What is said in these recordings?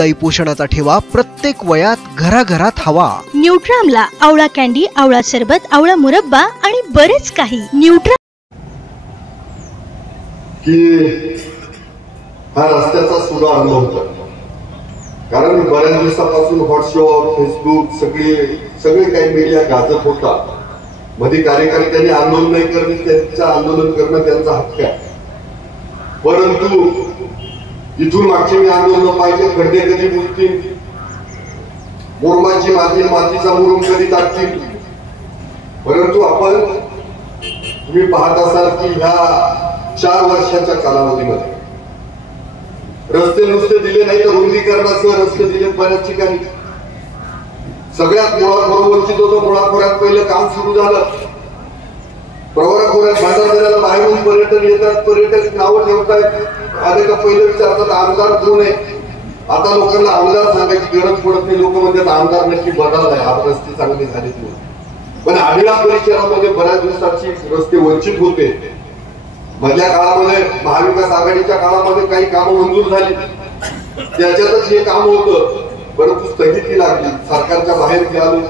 दाई पोषणाचा ठेवा प्रत्येक वयात घराघरात हवा। न्यूट्रामला आवळा कॅन्डी, आवळा सरबत, आवळा मुरब्बा आणि बरेच काही। न्यूट्राम की हा रस्त्याचा सुद्धा अनुभव होता, कारण बऱ्याच दिवसापासून व्हॉट्सअप, फेसबुक सगळे काही मीडिया गाजत होता। मध्ये कार्यकर्त्यांनी आंदोलन नाही करणे, त्यांचं आंदोलन करणं त्यांचा हक्क आहे, परंतु इथून मागचे आंदोलन पाहिजे। खड्डे कधी बुजतील, मुरमाची मातीचा मुरुम कधी टाकतील, परंतु आपण तुम्ही पाहत असाल की ह्या 4 वर्षाच्या कालावधीमध्ये रस्ते नुसते दिले नाही तर रुंदीकरणासह रस्ते दिले बऱ्याच ठिकाणी। सगळ्यात मुळात वंचित होतं, मुळाखोऱ्यात पहिलं काम सुरू झालं। प्रवराखोऱ्यात भांडारदऱ्याला बाहेरून पर्यटन येतात, पर्यटक नावं ठेवतायत, आले का पहिलं विचारतात आमदार कोण आहे। आता लोकांना आमदार सांगायची गरज पडत नाही, लोक म्हणतात आमदार नक्की बदललाय, आज रस्ते चांगले झालेत नाही। पण आढळा परिसरामध्ये बऱ्याच दिवसाची रस्ते वंचित होते। मधल्या काळामध्ये महाविकास आघाडीच्या काळामध्ये काही कामं मंजूर झाली, त्याच्यातच हे काम होतं, परंतु स्थगिती लागली, सरकारच्या बाहेर गेलो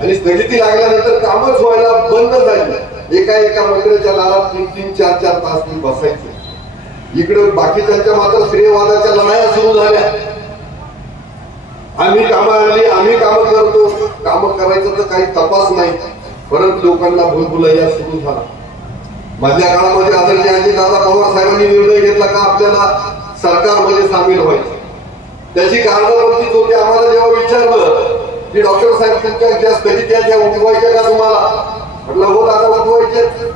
आणि स्थगिती लागल्यानंतर कामच व्हायला बंद झाली। एका मंत्र्याच्या दारात 3-3, 4-4 तास बसायचे। इकडे बाकीच्यांच्या मात्र श्रेयवादाच्या लढाया सुरू झाल्या। आम्ही कामं आणली, आम्ही कामं करतो, कामं करायचं तर काही तपास नाही, परंतु लोकांना भूलभुलैया सुरू झाला। मधल्या काळामध्ये आदरणीय अजितदादा पवार साहेबांनी निर्णय घेतला का आपल्याला सरकारमध्ये सामील व्हायचं। त्याची कारणं कोणतीच होती। आम्हाला जेव्हा विचारलं की डॉक्टर साहेब तुमच्या ज्या स्थगित्या त्या उठवायच्या का तुम्हाला, म्हटलं हो दादा उठवायचे।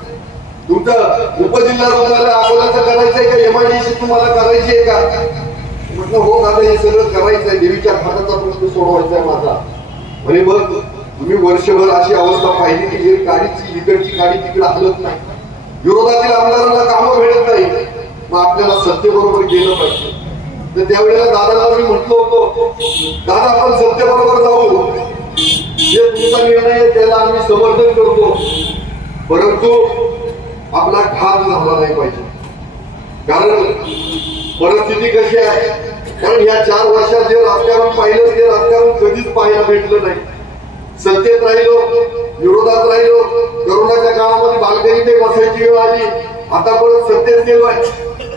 तुमचं उपजिल्हा रुग्णालय अकोल्याचं करायचंय का, MIDC तुम्हाला करायची आहे का, म्हटलं हो दादा हे सगळं करायचंय, देवीच्या खात्याचा प्रश्न सोडवायचा आहे माझा। म्हणे बघ तुम्ही वर्षभर अशी अवस्था पाहिली की एक गाडीची इकडची गाडी तिकडे हलत नाही, विरोधातील आमदारांना कामं भेटत नाही, मग आपल्याला सत्तेबरोबर गेलं पाहिजे। तर त्यावेळेला दादाला मी म्हटलं होतं दादा आपण सत्तेबरोबर जाऊ, जे तुमचा निर्णय आहे त्याला आम्ही समर्थन करतो, परंतु आपला घात झाला नाही पाहिजे। कारण परिस्थिती कशी आहे, कारण या 4 वर्षात जे राजकारण पाहिलं ते राजकारण कधीच पाहायला भेटलं नाही। सत्तेत राहिलो, विरोधात राहिलो, करोनाच्या काळामध्ये बालकनीत बसायची वेळ आली, आता परत सत्तेत गेलोय।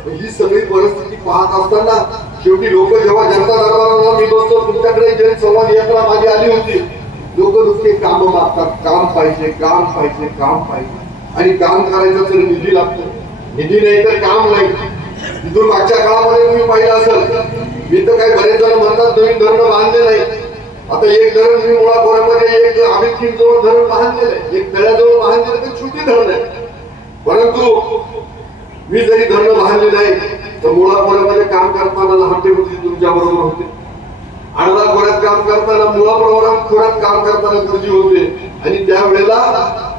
ही सगळी परिस्थिती पाहत असताना शेवटी लोक जेव्हा जनता दरबाराला मी बसतो, तुमच्याकडे जनसंवाद यात्रा माझी आली होती, लोक नुसते काम मागतात, काम पाहिजे, काम पाहिजे, काम पाहिजे, आणि काम करायचं तर निधी लागतो, निधी नाही तर काम नाही। तिथून मागच्या काळामध्ये तुम्ही पाहिलं असेल, मी तर काही बरेच जण म्हणतात नवीन धरण बांधले नाही, आता एक धरण मी मुळाखोऱ्यामध्ये एक आमिरखिंडजवळ धरण बांधलेलं आहे, एक तळ्याजवळ बांधलेलं तर छोटी धरण आहे, परंतु मी जरी धरण बांधले नाही तर मुळाखोऱ्यामध्ये काम करताना लहानटे होते तुमच्या बरोबर होते, आडला खोऱ्यात काम करताना मुळाखोऱ्यात काम करताना गुरुजी होते, आणि त्यावेळेला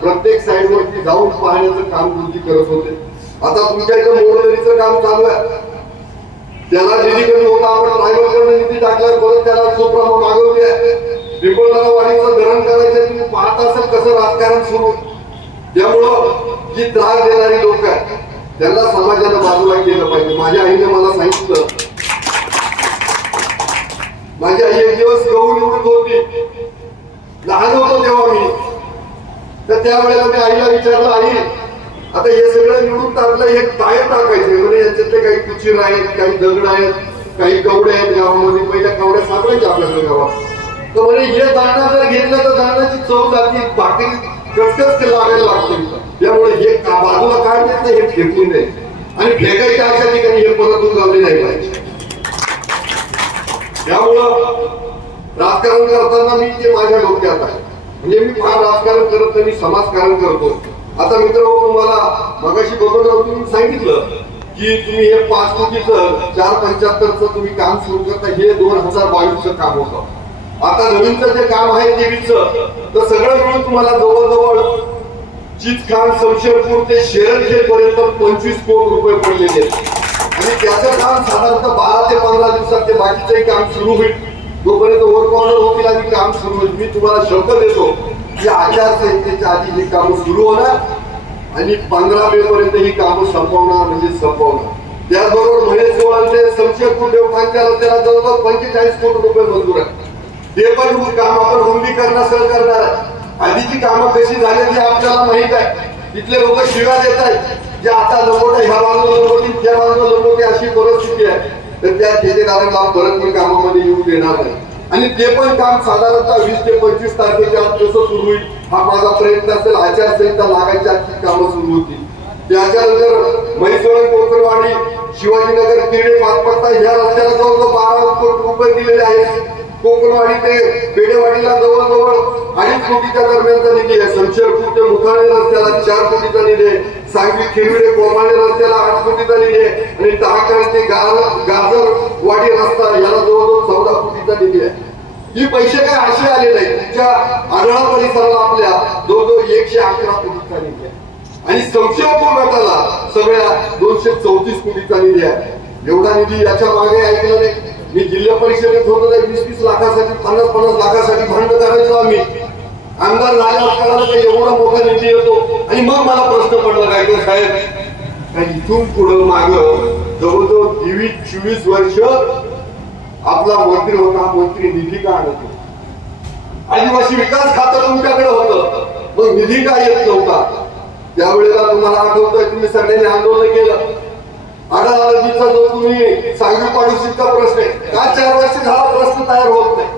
प्रत्येक साईडवरती जाऊन पाहण्याचं काम गुरुजी करत होते। आता तुमच्या इथं मोडदरीचं काम चालू आहे, त्याला निधी कमी होता, आपण ट्रायबलकडनं निधी टाकल्यावर परत त्याला सुप्रमा मागवली आहे। पिंपळगाव वाडीचं धरण करायचं, तुम्ही पाहत असाल कसं राजकारण सुरू। त्यामुळं जी त्रास देणारी लोक आहेत त्यांना समाजाला बाजूला केलं पाहिजे। माझ्या आईने मला सांगितलं, माझी आई एक दिवस गहू निवडत होती, लहान होतो तेव्हा मी, तर त्यावेळेला मी आईला विचारलं आई आता हे सगळं निवडून टाकलं, हे काय टाकायचे, म्हणजे याच्यातले काही कुचीर आहेत, काही दगड आहेत, काही कवडे आहेत गावामध्ये, पहिल्या कवड्या सापडायच्या आपल्याकडे गावात, तर म्हणजे हे दाणा जर घेतलं तर दाण्याची चव जाती, भाकरी कचकच लागायला लागते, त्यामुळे हे बाजूला काढण्यात नाही, हे फेकून द्यायचे, आणि फेकायच्या अशा ठिकाणी हे परत लावले नाही पाहिजे। त्यामुळं राजकारण करताना मी जे माझ्या डोक्यात आहे, म्हणजे मी फार राजकारण करत नाही, मी समाजकारण करतो। आता मित्र तुम्हाला मगाशी बघत तुम्ही सांगितलं की तुम्ही हे 5 कोटीचं 475चं तुम्ही काम सुरू करता, हे 2022चं काम होतं। आता नवीनचं जे काम आहे देवीचं, तर सगळं मिळून तुम्हाला जवळजवळ चितखान शमशेरपूर ते शेरनखेड पर्यंत 25 कोटी रुपये पडलेले आहेत, आणि त्याचं काम साधारणतः 12 ते 15 दिवसात ते बाकीचंही काम सुरू होईल, जोपर्यंत वर्क ऑर्डर होतील आणि काम सुरू होईल। मी तुम्हाला शब्द देतो की आचारसंहितेच्या आधी ही कामं सुरू होणार आणि 15 मे पर्यंत ही कामं संपवणार, म्हणजे संपवणार। त्याचबरोबर महेश गोळांचे संशयपूर देवठाणच्या रस्त्याला जवळपास 45 कोटी रुपये मंजूर आहे. ते पण काम आपण रुंदीकरणासह करणार आहे. आधीची कामं कशी झाली ती आपल्याला माहित आहे. तिथले लोक शिव्या देत आहेत जे आता लंबोटे ह्या बाजूला लंबोटी त्या बाजूला लंबोटी अशी परिस्थिती आहे. तर त्या ठेकेदारांना परत मी कामामध्ये येऊ देणार नाही आणि ते पण काम साधारणतः 20 ते 25 तारखेच्या आत कसं सुरू होईल हा माझा प्रयत्न असेल. आचारसंहिता लागायच्या आत कामं सुरू होतील. त्याच्यानंतर म्हैसवळ कोकणवाडी शिवाजीनगर किरडे पाचपट्टा ह्या रस्त्याला जवळजवळ 12 कोटी रुपये दिलेले आहेत. कोकणवाडी ते पेडेवाडीला जवळजवळ 2.5 कोटीच्या दरम्यानचा निधी आहे. संशयपूर ते मुखाणे रस्त्याला 4 कोटीचा निधी आहे. सांगली खेळविडे कोमाणे रस्त्याला 8 कोटीचा निधी आहे आणि टाकळ ते गाजरवाडी रस्ता याला जवळजवळ 14 कोटीचा निधी आहे. ही पैसे काय असे आले नाही. तुमच्या आढळा परिसराला आपल्या जवळजवळ 111 कोटीचा निधी आहे आणि संशयपूर गटाला सगळ्या 234 कोटीचा निधी आहे. एवढा निधी याच्या मागे ऐकलं नाही. मी जिल्हा परिषदेत होतो तर 20-20 लाखासाठी 50-50 लाखासाठी भांडण करायचो आम्ही. आमदार झाल्यावर कळालं की एवढा मोठा निधी येतो आणि मग मला प्रश्न पडला काय तर साहेब काय इथून पुढं माग जवळजवळ 23-24 वर्ष आपला मंत्री होता. मंत्री निधी का आणत होता? आदिवासी विकास खातं तुमच्याकडे होतं मग निधी का येत नव्हता? त्यावेळेला तुम्हाला आठवतंय तुम्ही सगळ्यांनी आंदोलन केलं. आडाआडीचा जो तुम्ही सांगली पाडोशीचा प्रश्न आहे का 4 वर्ष झाला प्रश्न तयार होत नाही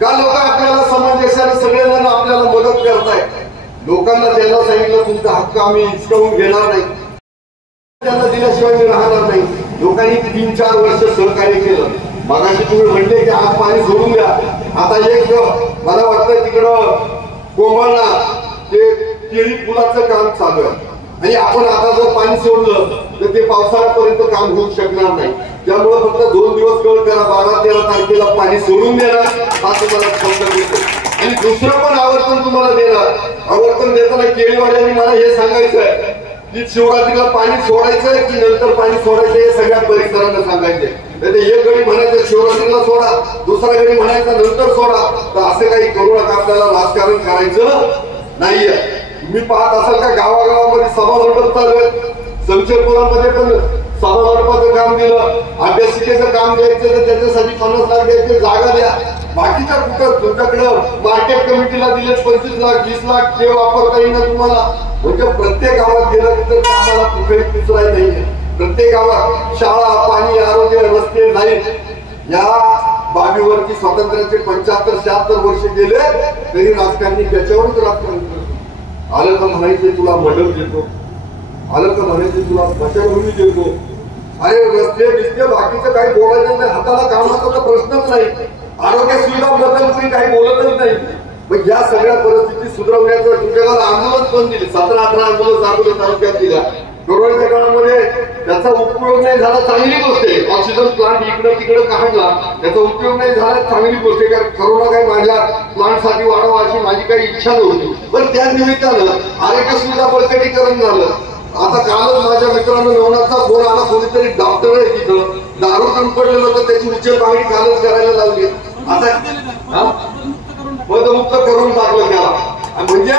का? लोक आपल्याला समंजसाने सगळेजण आपल्याला मदत करतायत. लोकांना द्यायला सांगितलं तुमचा हक्क आम्ही हिसकावून घेणार नाही, त्यांना दिल्याशिवाय मी राहणार नाही. लोकांनी 3-4 वर्ष सहकार्य केलं. मगाशी तुम्ही म्हणले की आज पाणी सोडून द्या. आता एक मला वाटतं तिकडं कोंबडला ते केळी पुलाचं काम चालू आहे आणि आपण आता जर पाणी सोडलं तर ते पावसाळ्यापर्यंत काम होऊ शकणार नाही. त्यामुळे फक्त 2 दिवस कळ करा. 12-13 तारखेला पाणी सोडून देणार हा तुम्हाला शब्द देतो आणि दुसरं पण आवर्तन तुम्हाला देणार. आवर्तन देताना केळीवाड्यांनी मला हे सांगायचं आहे की शिवरात्रीला पाणी सोडायचंय की नंतर पाणी सोडायचं हे सगळ्या परिसरांना सांगायचंय. एक गडी म्हणायचं शिवरात्रीला सोडा, दुसरा गडी म्हणायचा नंतर सोडा. तर असं काही करू नका. आपल्याला राजकारण करायचं नाहीये. तुम्ही पाहत असाल का गावागावामध्ये सभा मंडप चालू आहे. संशयपुरामध्ये पण सभा मंडपाचं काम दिलं. अभ्यासिकेचं काम द्यायचं तर त्याच्यासाठी 50 लाख द्यायचे जागा द्या. बाकीच्या कुठं तुमच्याकडं मार्केट कमिटीला दिले 25 लाख 20 लाख ते वापरता येईल तुम्हाला. म्हणजे प्रत्येक गावात गेलं तर आम्हाला कुठेही पिचराय नाहीये. प्रत्येक गावात शाळा पाणी आरोग्य रस्ते नाही. या बाबीवरती स्वातंत्र्याचे 75-76 वर्ष गेले तरी राजकारणी त्याच्यावरच राजकारण करतो. आलं का म्हणायचे तुला मदत देतो, आलं का म्हणायचे तुला स्मशानभूमी देतो. अरे रस्ते बिस्ते बाकीचं काही बोलायचं नाही. हाताला कामाचा तर प्रश्नच नाही. आरोग्य सुविधाबद्दल तुम्ही काही बोलतच नाही. मग या सगळ्या परिस्थिती सुधारवण्याचं तुमच्याकडे आंदोलन पण दिले. 17-18 आंदोलन चालवलं तालुक्यात दिला. कोरोनाच्या काळामध्ये त्याचा उपयोग नाही झाला चांगली गोष्ट आहे. ऑक्सिजन प्लांट इकडं तिकडं काढला त्याचा उपयोग नाही झाला चांगली गोष्ट आहे. कारण कोरोना काही माझ्या प्लांटसाठी वाढवा अशी माझी काही इच्छा नव्हती. पण त्या निमित्तानं आरोग्य सुविधा बळकटीकरण झालं. आता कालच माझ्या मित्रांनो नवनाथचा फोन आला. कोणीतरी डॉक्टर आहे तिथं दारू कमी पडलेलं तर त्याची उच्च मागणी कालच करायला लावली. आता पदमुक्त करून टाकलं त्याला. म्हणजे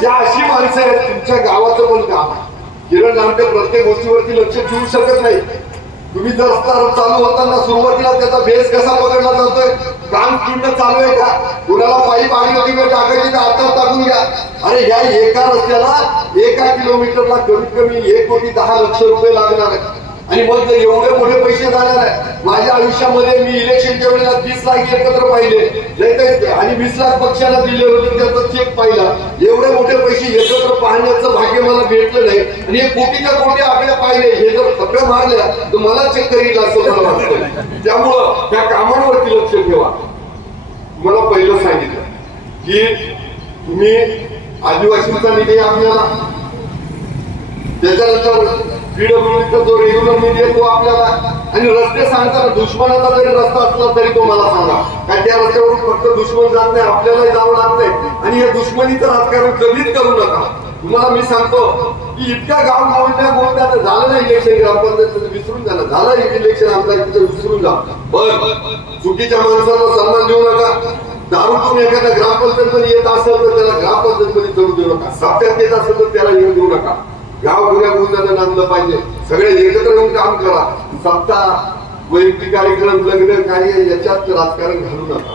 त्या अशी माणसं आहेत. तुमच्या गावाचं पण काम किरण लांबे प्रत्येक गोष्टीवरती लक्ष ठेवू शकत नाही. तुम्ही जर रस्ता चालू होताना सुरुवातीला त्याचा बेस कसा पकडला जातोय, काम पूर्ण चालू आहे का, कुणाला पाईप आली होती टाकायची तर आता टाकून घ्या. अरे ह्या एका रस्त्याला 1 किलोमीटरला कमीत कमी 1,10 लाख रुपये लागणार आहे. आणि मग जर एवढे मोठे पैसे जाणार आहे. माझ्या आयुष्यामध्ये मी इलेक्शनच्या वेळेला 30 लाख एकत्र पाहिले नाही आणि 20 लाख पक्षाला दिले होते त्याचा चेक पाहिला. एवढे मोठे पैसे एकत्र पाहण्याचं भाग्य मला भेटलं नाही आणि हे कोटीच्या कोटी आकडे पाहिले. हे जर फकड्या मारल्या तर मला चेक करील असं मला वाटतं. त्यामुळं त्या कामांवरती लक्ष ठेवा. तुम्हाला पहिलं सांगितलं की तुम्ही आदिवासींचा निधी आपल्याला, त्याच्यानंतर पीडब्ल्यूडीचा जो रेग्युलर निधी आहे तो आपल्याला, आणि रस्ते सांगताना दुश्मनाचा जरी रस्ता असला तरी तो मला सांगा. कारण त्या रस्त्यावरून फक्त दुश्मन जात नाही आपल्यालाही जावं लागतंय. आणि हे दुश्मनीचं राजकारण कधीच करू नका. तुम्हाला मी सांगतो की इतक्या गाव बोलण्या झालं नाही इलेक्शन ग्रामपंचायत विसरून झालं झालं इलेक्शन आमदारकीचं विसरून जा. पण चुकीच्या माणसाला सन्मान देऊ नका. दारू तुम्ही एखाद्या ग्रामपंचायत मध्ये येत असेल तर त्याला ग्रामपंचायत मध्ये चढू देऊ नका. साप्यात येत असेल तर त्याला येऊ देऊ नका. गाव गुन्ह्या गोविंदानं आणलं पाहिजे. सगळे एकत्र येऊन काम करा. सत्ता, वैयक्तिक कार्यक्रम, लग्न कार्य याच्यात राजकारण घालू नका.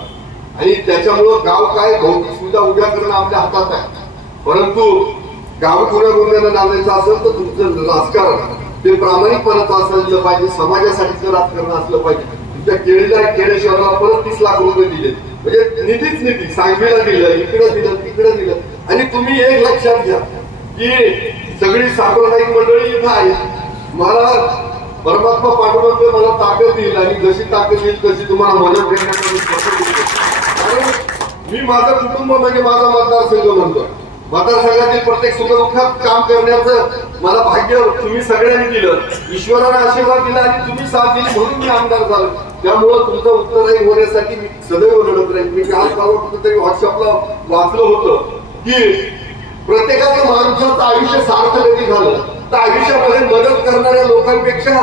आणि त्याच्यामुळं गाव काय भौतिक सुद्धा उभ्या करणं आपल्या हातात आहे. परंतु गाव गुन्ह्या गोविंदानं आणायचं असेल तर तुमचं राजकारण ते प्रामाणिकपणाचं असलं पाहिजे. समाजासाठीचं राजकारण असलं पाहिजे. तुमच्या केळे शहराला परत 30 लाख रुपये दिले, म्हणजे निधीच निधी. सांगलीला दिलं, इकडे दिलं, तिकडे दिलं. आणि तुम्ही एक लक्षात घ्या की सगळी सांप्रदायिक मंडळी इथं आहे. मला परमात्मा पाठवलं मला ताकद देईल आणि जशी ताकद येईल तशी तुम्हाला मदत देण्याचा मी माझं कुटुंब म्हणजे माझा मतदारसंघ म्हणतो. मतदारसंघातील प्रत्येक सुखदुःखात काम करण्याचं मला भाग्य तुम्ही सगळ्यांनी दिलं. ईश्वराने आशीर्वाद दिला आणि तुम्ही साथ दिली म्हणून मी आमदार झालो. त्यामुळं तुमचं उत्तरदायी होण्यासाठी मी सदैव लढत राहील. मी काल कुठेतरी व्हॉट्सअपला वाचलं होतं की प्रत्येकाचं माणसाचं आयुष्य सार्थ कधी झालं तर आयुष्यामध्ये मदत करणाऱ्या लोकांपेक्षा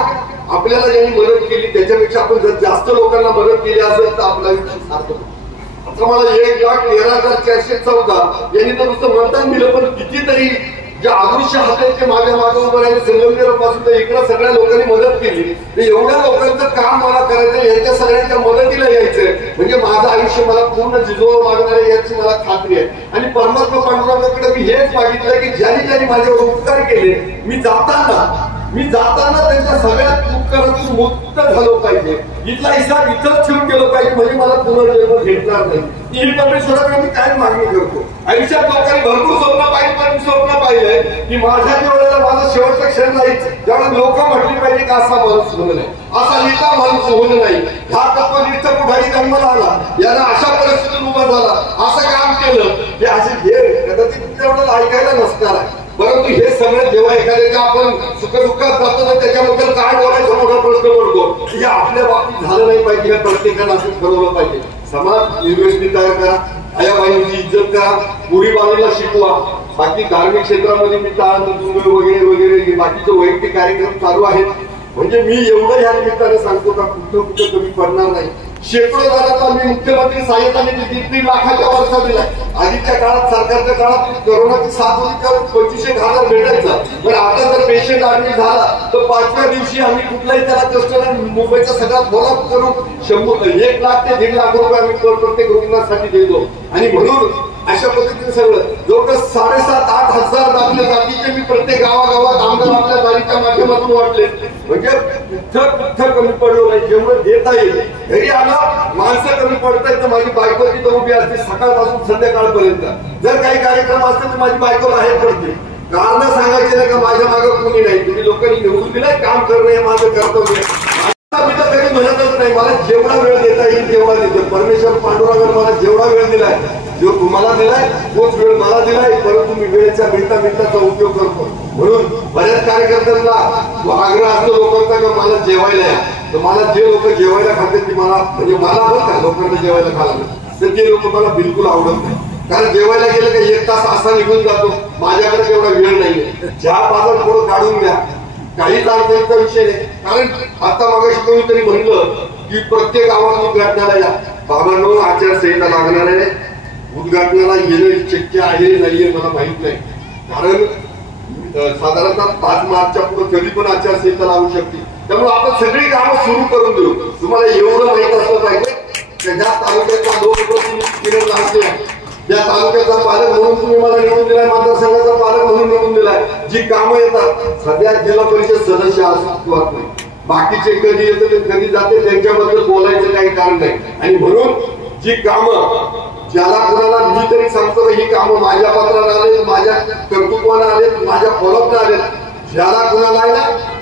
आपल्याला ज्यांनी मदत केली त्याच्यापेक्षा आपण जर जास्त लोकांना मदत केली असेल तर आपलं आयुष्य सार्थ होतं. आता मला 1,13,414 यांनी तर नुसतं मतदान दिलं, पण कितीतरी जे आदृश्य हात आहेत ते माझ्या मागे उभं राहिले. संगमनेर पासून तर इकडं सगळ्या लोकांनी मदत केली. एवढ्या लोकांचं काम मला करायचं, यांच्या सगळ्यांच्या मदतीला यायचंय म्हणजे माझं आयुष्य मला पूर्ण जिजवं लागणार आहे याची मला खात्री आहे. आणि परमात्मा पांडुरंगाकडे मी हेच मागितलं की ज्यांनी ज्यांनी माझ्यावर उपकार केले मी जाताना त्यांच्या सगळ्यात उपकारातून मुक्त झालो पाहिजे. इथला हिसाब इथंच ठेवून गेलो पाहिजे म्हणजे मला पुनर्जन्म भेटणार नाही. ही परमेश्वराकडे मी काय मागणी करतो. आयुष्यात लोकांनी भरपूर स्वप्न पाहिलंय की माझ्या वेळेला माझा शेवटचा क्षण नाही त्यावेळेला लोक म्हटली पाहिजे की असा माणूस होणं नाही, असा नेता माणूस होणं नाही, हा तत्वनिष्ठ पुढारी जन्माला आला, याला अशा परिस्थितीत उभा झाला, असं काम केलं की असे हे कदाचित तेवढं ऐकायला नसणार आहे. परंतु हे सगळं जेव्हा एखाद्याच्या आपण सुखदुःखात जातो तर त्याच्याबद्दल काय बोलायचा मोठा प्रश्न पडतो. हे आपल्या बाबतीत झालं नाही पाहिजे. हे प्रत्येकानं असं ठरवलं पाहिजे. समाज युनिव्हर्सिटी तयार करा, आयाबाईंची इज्जत करा, पुरी बाजूला शिकवा. बाकी धार्मिक क्षेत्रामध्ये मी वगैरे वगैरे बाकीचे वैयक्तिक कार्यक्रम चालू आहेत. म्हणजे मी एवढं या निमित्ताने सांगतो का कुठं कमी पडणार नाही. शेकडो जणांना मी मुख्यमंत्री सहाय्यता निधी 3 लाखाच्या वर्षा दिला. आधीच्या काळात सरकारच्या काळात कोरोनाची साथ होती तर 25,000 भेटायचा. पण आता जर पेशंट ऍडमिट झाला तर 5व्या दिवशी आम्ही कुठलाही त्याला कस्टमर मुंबईचा सगळा फॉलोअप करून 1 लाख ते 1.5 लाख रुपये आम्ही प्रत्येक रुग्णासाठी देतो. आणि म्हणून अशा पद्धतीने सगळं जवळपास 7,500-8 हजार दाखले जातीचे मी प्रत्येक गावागावात आमदार आपल्या दारीच्या माध्यमातून वाटले. म्हणजे कुठं कमी पडलो नाही. जेवढं देता येईल घरी आलं माणसं कमी पडतायत तर माझी बायको तिथं उभी असते सकाळपासून संध्याकाळपर्यंत. जर काही कार्यक्रम असते तर माझी बायको बाहेर पडते. कारण सांगायचे नाही का माझ्या मागं कोणी नाही. तुम्ही लोकांनी निवडून दिलाय काम करणं हे माझं कर्तव्य. मी तर कधी म्हणतच नाही मला जेवढा वेळ देता येईल तेवढा देतो. परमेश्वर पांडुरंगाने मला जेवढा वेळ दिलाय जो तुम्हाला दिलाय तोच वेळ मला दिलाय. परंतु मी वेळेच्या मिनिटाचा उपयोग करतो. म्हणून बऱ्याच कार्यकर्त्यांना आग्रह असतो लोकांचा का मला जेवायला या. तर मला जे लोक जेवायला खातात ती मला म्हणजे मला बघ का लोकांना जेवायला खायला तर ते लोक मला बिलकुल आवडत नाही. कारण जेवायला गेलं का 1 तास असा निघून जातो. माझ्याकडे तेवढा वेळ नाहीये. चहा पाजर थोडं काढून घ्या काहीच अडचणीचा विषय नाही. कारण आता मागाशी कोणीतरी म्हणलं की प्रत्येक गावात उद्घाटनाला या. बाबांनो आचारसंहिता लागणार आहे. उद्घाटनाला येणं शक्य आहे नाहीये मला माहित नाही. कारण साधारणतः 5 मार्चच्या पुढे कधी पण आचारसंहिता लागू शकते. त्यामुळे आपण सगळी कामं सुरू करून देऊ. तुम्हाला एवढं माहित असलं पाहिजे की ज्या तालुक्याचा लोकप्रतिनिधी ज्या तालुक्याचा पालक म्हणून तुम्ही मला निवडून दिलाय, मतदारसंघाचा पालक म्हणून निवडून दिलाय, जी कामं येतात सध्या जिल्हा परिषद सदस्य अस्तित्वात नाही. बाकीचे कधी येते कधी जाते त्यांच्याबद्दल बोलायचं काही कारण नाही. आणि म्हणून जी कामं ज्याला कुणाला मी तरी सांगतो ही कामं माझ्या पत्राला आले, माझ्या कर्तृत्वाने आले, माझ्या फॉलोअपने आले. ज्याला कुणाला आहे ना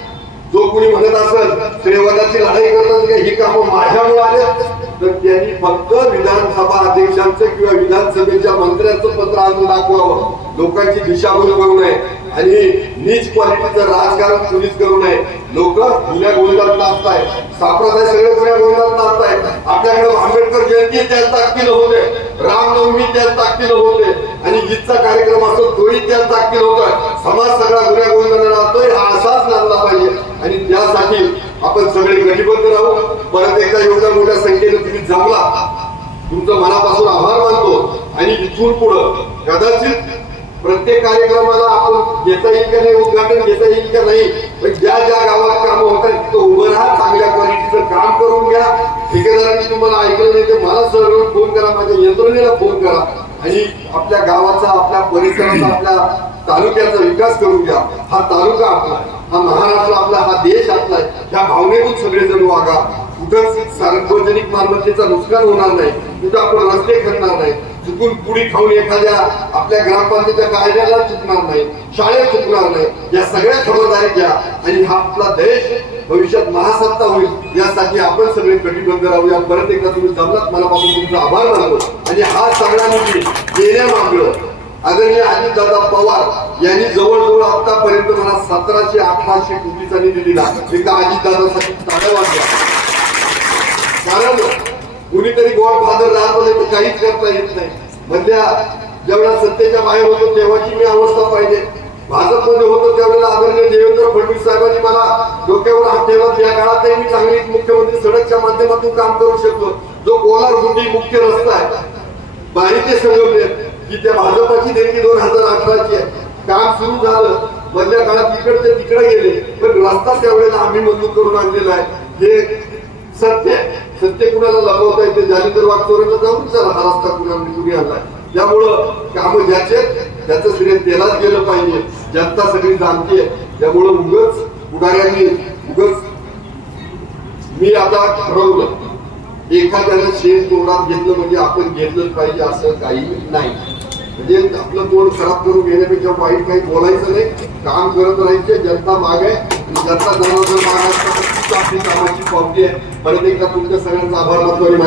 जो कोणी म्हणत असेल श्रेयवादाची लढाई करतात ही कामं माझ्यामुळे आले तर त्यांनी फक्त विधानसभा अध्यक्षांचं किंवा विधानसभेच्या मंत्र्यांचं पत्र आणून दाखवावं. लोकांची दिशाभूल करू नये आणि नीच क्वालिटीचं राजकारण कुणीच करू नये. लोक गुन्ह्या गोविंदात नाचताय, संप्रदाय सगळे गुन्ह्या गोविंदात नाचताय. आपल्याकडे आंबेडकर जयंती त्याच ताकदीनं होते, रामनवमी त्याच ताकदीनं होते आणि ईदचा कार्यक्रम असतो तोही त्याच ताकदीनं होतोय. समाज सगळा गुन्ह्या गोविंदाने नाचतोय हा असाच नाचला पाहिजे आणि त्यासाठी आपण सगळे कटिबद्ध राहू. परत एकदा एवढ्या मोठ्या संख्येने तुम्ही जमला तुमचं मनापासून आभार मानतो. आणि इथून पुढं कदाचित प्रत्येक कार्यक्रमाला आपण घेता येईल का नाही, उद्घाटन घेता येईल का नाही, पण ज्या ज्या गावात काम होतात तिथं उभं राहा, चांगल्या क्वालिटीचं काम करून घ्या. ठेकेदारांनी तुम्हाला ऐकलं नाही तर मला सर्व फोन करा, माझ्या यंत्रणेला फोन करा आणि आपल्या गावाचा, आपल्या परिसराचा, आपल्या तालुक्याचा विकास करून घ्या. हा तालुका आपला, हा महाराष्ट्र आपला, हा देश आपला आहे. ह्या भावनेतून सगळेजण वागा. कुठंच सार्वजनिक मालमत्तेचं नुकसान होणार नाही, कुठं आपण रस्ते खणणार नाही, चुकून पुढी खाऊन एखाद्या आपल्या ग्रामपंचायतीच्या कार्यालयाला चुकणार नाही, शाळेत चुकणार नाही. या सगळ्या खबरदारी घ्या आणि हा आपला देश भविष्यात महासत्ता होईल यासाठी आपण सगळे कटिबद्ध राहूया. परत एकदा तुम्ही जमलात, मनापासून तुमचा आभार मानतो. आणि हा सगळा निधी देण्यामागं आदरणीय अजितदादा पवार यांनी जवळजवळ आतापर्यंत मला 1700-1800 कोटीचा निधी दिला. एका अजितदादासाठी टाळ्या वाजवा. कारण कुणीतरी गॉडफादर राहतो नाही तर काहीच करता येत नाही. मधल्या जेवढ्या सत्तेच्या बाहेर होतो तेव्हाची मी अवस्था पाहिजे, भाजपमध्ये होतो त्यावेळेला आदरणीय देवेंद्र फडणवीस साहेबांनी मला डोक्यावर हात ठेवला. त्या काळातही मी चांगली मुख्यमंत्री सडकच्या माध्यमातून काम करू शकतो. जो कोलार गुंडी मुख्य रस्ता आहे बारी ते सगळे की त्या भाजपाची देणगी 2018ची आहे. काम सुरू झालं, मधल्या काळात इकडचे तिकडे गेले, पण रस्ता त्यावेळेला आम्ही मंजूर करून आणलेला आहे. हे सत्य कुणाला लपवता येते. जालिंदर वागचौरेला जाऊन चला हा रस्ता कुणी आणलाय. त्यामुळं काम ज्याचे त्याचं श्रेय त्यालाच गेलं पाहिजे. जनता सगळी जाणते. त्यामुळं उगच पुढाऱ्यांनी मी आता ठरवलं एखाद्याला शेत तोंडात घेतलं म्हणजे आपण घेतलंच पाहिजे असं काही नाही. म्हणजे आपलं तोंड खराब करून घेण्यापेक्षा वाईट काही बोलायचं नाही, काम करत राहायचे. जनता माग आहे आणि जनता जनावर माग असतात आपली कामाची पावती आहे. परत एकदा तुमच्या सगळ्यांचा आभार मानतो आणि माझ्या